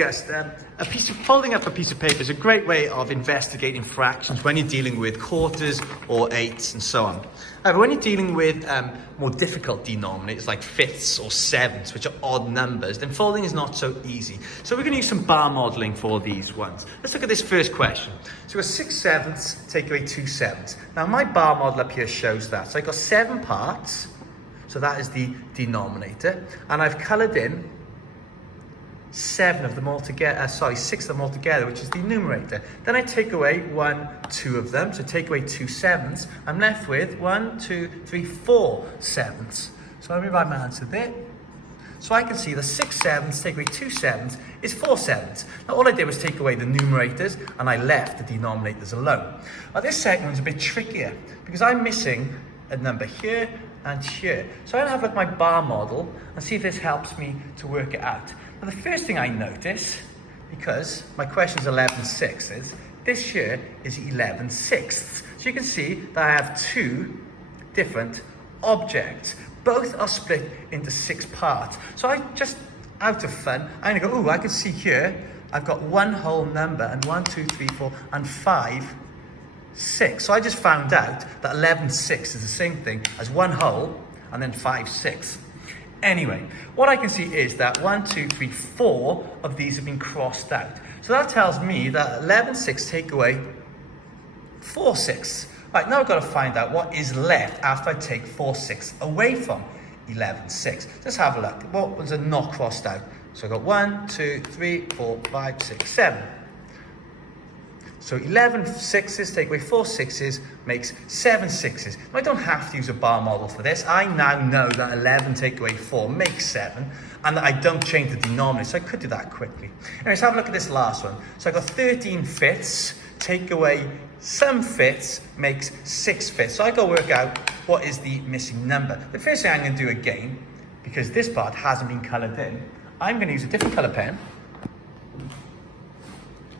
discussed, folding up a piece of paper is a great way of investigating fractions when you're dealing with quarters or eighths and so on. However, when you're dealing with more difficult denominators like fifths or sevenths, which are odd numbers, then folding is not so easy. So we're going to use some bar modelling for these ones. Let's look at this first question. So we've got 6 sevenths, take away 2 sevenths. Now my bar model up here shows that. So I've got 7 parts, so that is the denominator, and I've coloured in 6 of them all together, which is the numerator. Then I take away 2 of them, so take away 2 sevenths. I'm left with 4 sevenths. So let me write my answer there. So I can see the 6 sevenths, take away 2 sevenths, is 4 sevenths. Now all I did was take away the numerators, and I left the denominators alone. Now this second one's a bit trickier, because I'm missing a number here and here. So I'm going to have a look at my bar model and see if this helps me to work it out. Now the first thing I notice, because my question is 11 sixths, this here is 11 sixths. So you can see that I have 2 different objects. Both are split into 6 parts. So I just, out of fun, I'm going to go, I can see here, I've got 1 whole number, and 1, 2, 3, 4, and 5, 6. So I just found out that 11 sixths is the same thing as 1 whole, and then 5 sixths. Anyway, what I can see is that 1, 2, 3, 4 of these have been crossed out. So that tells me that 11 sixths take away 4 sixths. Right, now I've got to find out what is left after I take 4 sixths away from 11 sixths. Let's have a look. What ones are not crossed out? So I've got 1, 2, 3, 4, 5, 6, 7. So 11 sixths take away 4 sixths makes 7 sixths. Now, I don't have to use a bar model for this. I now know that 11 take away 4 makes 7, and that I don't change the denominator, so I could do that quickly. Anyways, have a look at this last one. So I've got 13 fifths, take away some fifths makes 6 fifths. So I got to work out what is the missing number. The first thing I'm going to do again, because this part hasn't been coloured in, I'm going to use a different colour pen.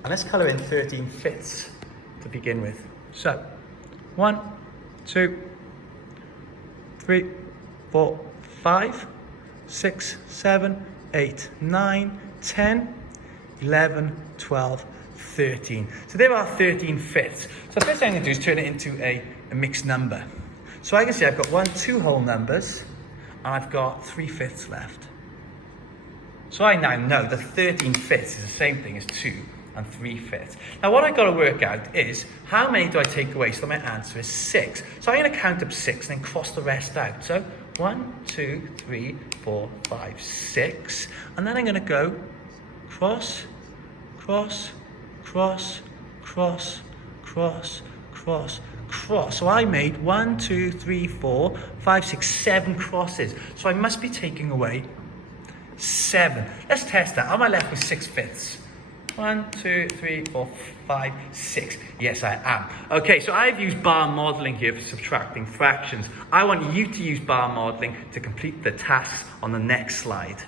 And let's colour in 13 fifths to begin with. So, 1, 2, 3, 4, 5, 6, 7, 8, 9, 10, 11, 12, 13. So there are 13 fifths. So the first thing I'm going to do is turn it into a mixed number. So I can see I've got 2 whole numbers, and I've got 3 fifths left. So I now know that 13 fifths is the same thing as 2 and 3 fifths. Now what I've got to work out is how many do I take away, so my answer is 6. So I'm going to count up 6 and then cross the rest out. So 1, 2, 3, 4, 5, 6. And then I'm going to go cross, cross, cross, cross, cross, cross, cross. So I made 1, 2, 3, 4, 5, 6, 7 crosses. So I must be taking away 7. Let's test that. Am I left with 6 fifths? 1, 2, 3, 4, 5, 6. Yes, I am. Okay, so I've used bar modelling here for subtracting fractions. I want you to use bar modelling to complete the tasks on the next slide.